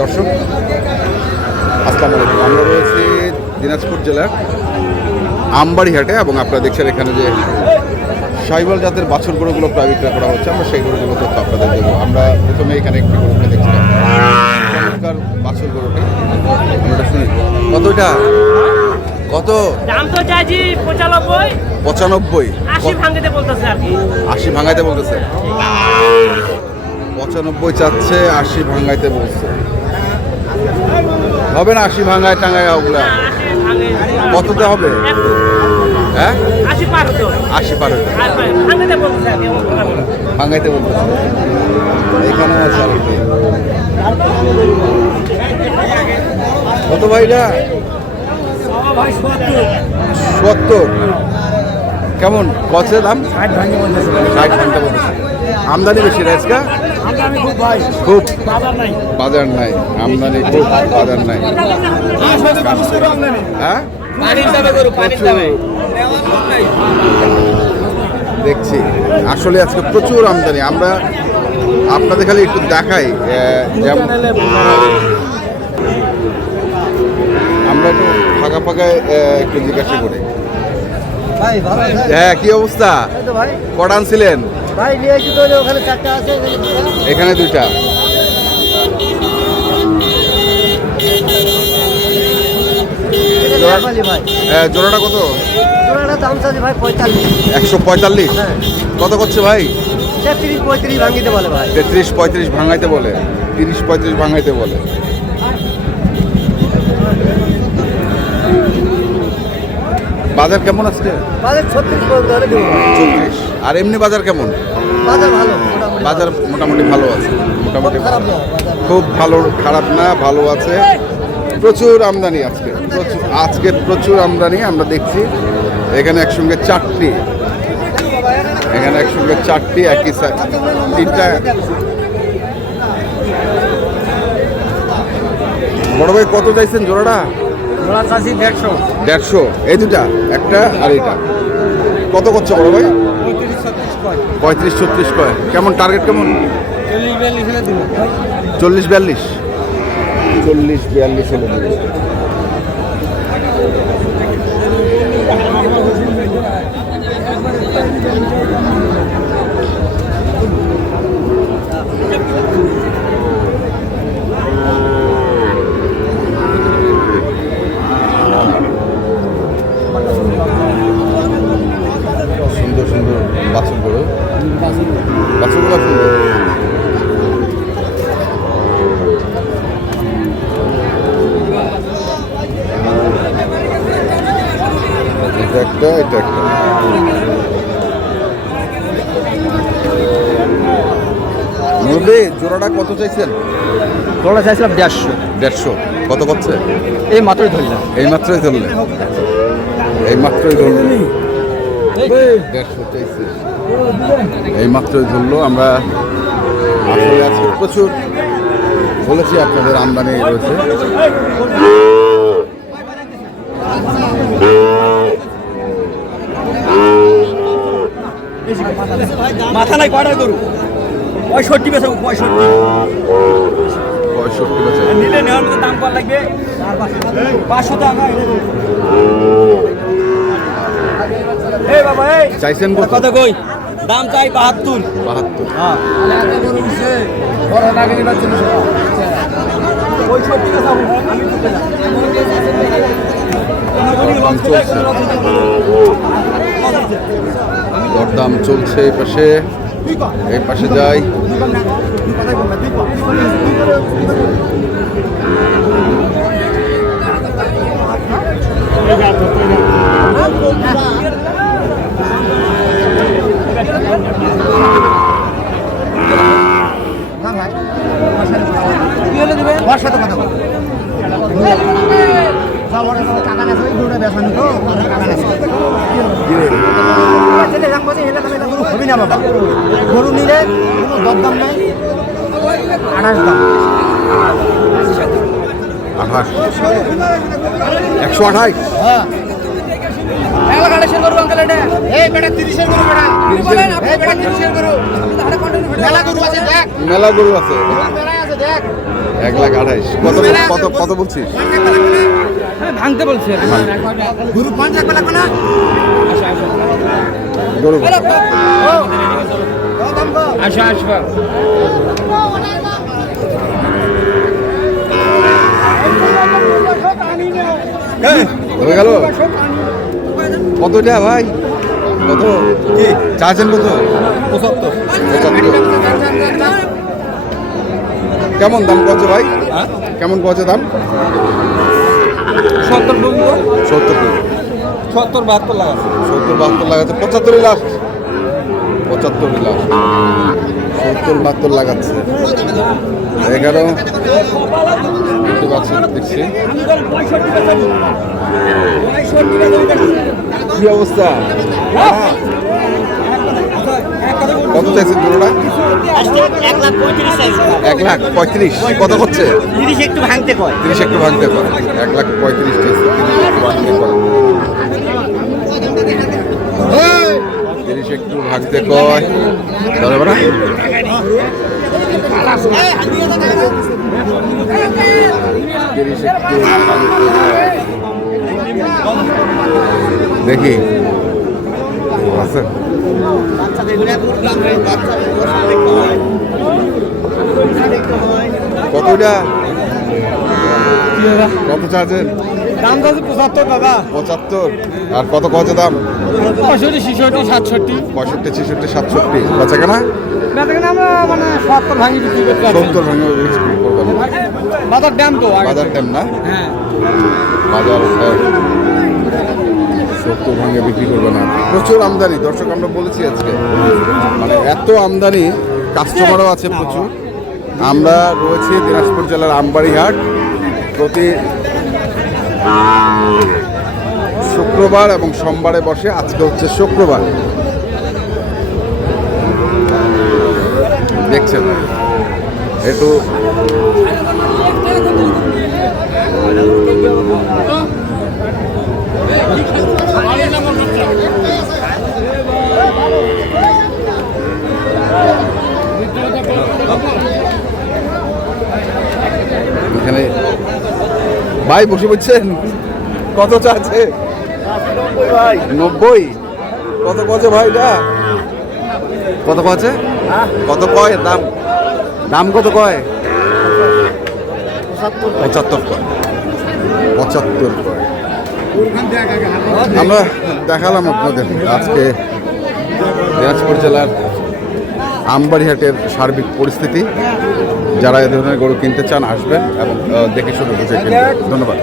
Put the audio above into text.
দর্শক আসসালামু আলাইকুম। আমরা রয়েছি দিনাজপুর জেলার আমবাড়ি হাটে এবং আপনারা দেখছেন এখানে যে সাইওয়াল জাতের বাছুর গরুগুলো প্রায় বিক্রয় করা হচ্ছে। আমরা সেই গরুগুলো তথ্য আপনাদের দেবো। আমরা প্রথমে এখানে একটি গরুকে দেখছিলাম, চমৎকার বাছুর গরুটি। আমরা শুনি কত এটা, কত দাম তো চাইছি 95 95, 80 ভাঙতে বলতেছে আর কি। 80 ভাঙাইতে বলতেছে। 95 চাচ্ছে, 80 ভাঙাইতে বলছে। হবে না 80 ভাঙায় টাঙায় ওগুলা? কততে হবে? হ্যাঁ 80 পার হতো। 80 পার হতো। আর ভাঙতে বলতেছে আর কি। ভাঙাইতে বলতেছে। এখানে আছে আর কি। কত ভাইটা? ভাই 70। কেমন কছে দাম? 60 ভাঙতে বলতেছে। 60 ভাঙতে বলতেছে। আমদানি বেশি রাইসকা? আমি খুব ভাই খুব বাজার নাই। বাজার নাই, আমদানি খুব, বাজার নাই। হ্যাঁ পানির দামে গরু, পানির দামে দেখছি আসলে আজকে প্রচুর আমদানি। আমরা আপনাদের খালি একটু দেখাই, যেমন আমরা একটু ফাঁকা ফাঁকায় একটু জিজ্ঞাসা করি। হ্যাঁ কি অবস্থা? কটা আনছিলেন? ভাই নিয়ে এসে তো ওখানে 4টা আছে, এখানে 2টা। ভাই জোড়াটা কত? জোড়াটা দাম চাচ্ছি ভাই 45। 145। হ্যাঁ। কত করছে ভাই? 33-35 ভাঙিতে বলে ভাই। 33-35 ভাঙাইতে বলে, 30-35 ভাঙাইতে বলে। বাজার কেমন আজকে? বাজার 36 পর্যন্ত হলে দেবো ভাই। 34। আর এমনি বাজার কেমন? বাজার ভালো মোটামুটি। বাজার মোটামুটি ভালো আছে, মোটামুটি খারাপ না বাজার। খুব ভালো, খারাপ না, ভালো আছে। প্রচুর আমদানি আজকে, আজকে প্রচুর আমদানি। আমরা দেখছি এখানে একসঙ্গে 4টি, এখানে একসঙ্গে 4টি একই 3টা। বড় ভাই কত চাইছেন জোড়াটা? জোড়া চাচ্ছি 150। 150। এই 2টা, একটা আর এটা কত করছে বড় ভাই? 35-36 কয়। কেমন টার্গেট কেমন? 40-42 হলে দেবো। 40-42। 40-42 হলে দেবে। সুন্দর সুন্দর বাছুরগুলো, বাছুরগুলো সুন্দর। এটা একটা, এটা একটা। মুরব্বি জোড়াটা কত চাইছেন? জোড়া চাইছিলাম 150। 150। কত করছে? এই মাত্রই ধরলাম। এই মাত্রই ধরলে, এই মাত্রই ধরলো। 150 চাইছে, এই মাত্রই ধরলো। আমরা আসলে আজকে প্রচুর বলেছি আপনাদের আমদানি রয়েছে। মাথা নাই কয়টা গরু? 65 বেচা 65। 65 বেচে। নিলে নেওয়ার মতো দাম কত লাগবে? 500 টাকা। এই বাবা এই চাইছেন কত? কত কই? দাম চাই 72। 72। হ্যাঁ আগে গরু দিছে বড় লাগেনি বাচ্চা 65 টাকা আমি দিতে না। দরদাম চলছে, দরদাম চলছে। এই পাশে, এই পাশে যাই। গরু নিলে কোনো দরদাম নাই। 28 দাম। 28। 128। হ্যাঁ মেলা গরু আছে। 1,28,000 কত কত কত বলছিস? ভাঙতে বলছে গুরু 5 লাখ লাগবে না গরু আসো আসো হয়ে গেল কতটা ভাই? কত কি চাচ্ছেন? কত? 75। কেমন দাম কত ভাই? কেমন কত দাম? 70 বলবো 70 72 লাগাছে 72 লাগাচ্ছে 75 লাখ 75 লাখ 72 লাগাচ্ছে 11 দেখতে পাচ্ছি দেখছি কি অবস্থা? কত চাইছেন গরুটা? 1,35,000 কত করছে? 30 একটু ভাঙতে কয় 30 একটু ভাঙতে পারে 1,35,000 চাইছে 30 একটু ভাঙতে কয় ধরে না 30 একটু ভাঙতে কয়। দেখি আছে কতটা? কত চাচ্ছেন? দাম দাদা 75 দাদা 75 আর কত কত দাম? 65 66 67 65 66 67 বাচ্চা কেনা দেখেন আমরা মানে 70 ভাঙি বিক্রি করতে পারছি 70 ভাঙে বিক্রি করবেন বাজার দাম তো বাজার টাইম না হ্যাঁ বাজার 70 ভাঙে বিক্রি করবে না প্রচুর আমদানি দর্শক আমরা বলেছি আজকে মানে এত আমদানি কাস্টমারও আছে প্রচুর আমরা রয়েছি দিনাজপুর জেলার আমবাড়ি হাট প্রতি শুক্রবার এবং সোমবারে বসে আজকে হচ্ছে শুক্রবার দেখছেন একটু এখানে ভাই বসে বলছেন কত চাচ্ছে? 90 কত কত ভাই এটা কত কছে কত কয় দাম দাম কত কয়? 75 কয় 75 কয়। আমরা দেখালাম আপনাদের আজকে দিনাজপুর জেলার আমবাড়িহাটের সার্বিক পরিস্থিতি যারা এ ধরনের গরু কিনতে চান আসবেন এবং দেখে শুনে বুঝে কিনবেন। ধন্যবাদ।